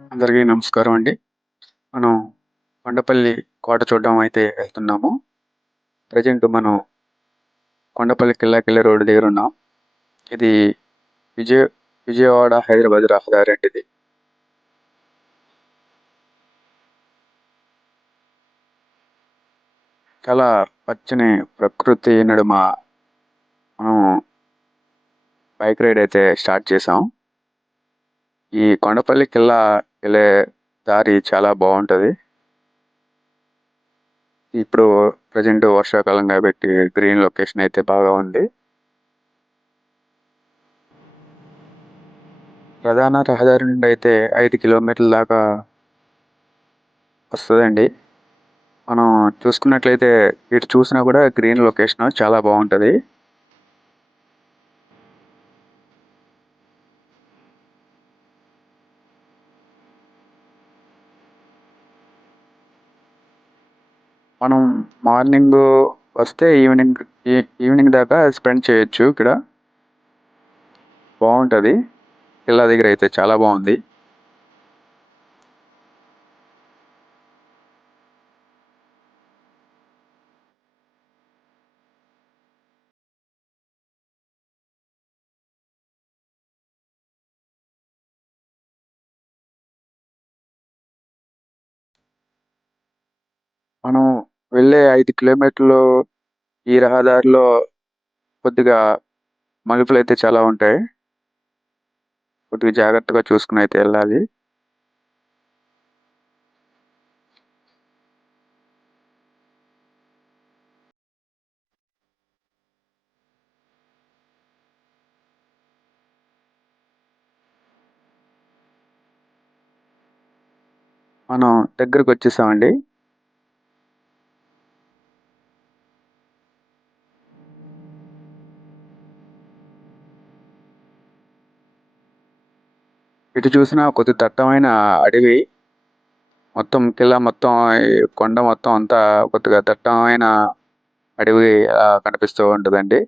అందరికీ నమస్కారం అండి. మనం కొండపల్లి కోట చూడడం అయితే వెళ్తున్నాము. ప్రజెంట్ మనం కొండపల్లి కిల్లాకెళ్ళి రోడ్డు దగ్గర ఉన్నాం. ఇది విజయ విజయవాడ హైదరాబాద్ రహదారి అండి ఇది. చాలా పచ్చని ప్రకృతి నడుమ మనం బైక్ రైడ్ అయితే స్టార్ట్ చేసాం. ఈ కొండపల్లి కిల్లా వెళ్ళే దారి చాలా బాగుంటుంది. ఇప్పుడు ప్రజెంట్ వర్షాకాలం కాబట్టి గ్రీన్ లొకేషన్ అయితే బాగా ఉంది. ప్రధాన రహదారి నుండి అయితే ఐదు కిలోమీటర్ల దాకా వస్తుందండి. మనం చూసుకున్నట్లయితే ఇటు చూసినా కూడా గ్రీన్ లొకేషన్ చాలా బాగుంటుంది. మనం మార్నింగ్ వస్తే ఈవినింగ్ ఈవినింగ్ దాకా స్పెండ్ చేయొచ్చు ఇక్కడ. బాగుంటుంది. కిల్లా దగ్గర అయితే చాలా బాగుంది. మనం వెళ్ళే ఐదు కిలోమీటర్లు ఈ రహదారిలో కొద్దిగా మలుపులు అయితే చాలా ఉంటాయి. కొద్దిగా జాగ్రత్తగా చూసుకుని అయితే వెళ్ళాలి. మనం దగ్గరకు వచ్చేసామండి. ఇటు చూసినా కొద్ది దట్టమైన అడవి. మొత్తం కింద మొత్తం కొండ మొత్తం అంతా కొద్దిగా దట్టమైన అడవి కనిపిస్తూ ఉంటుందండి.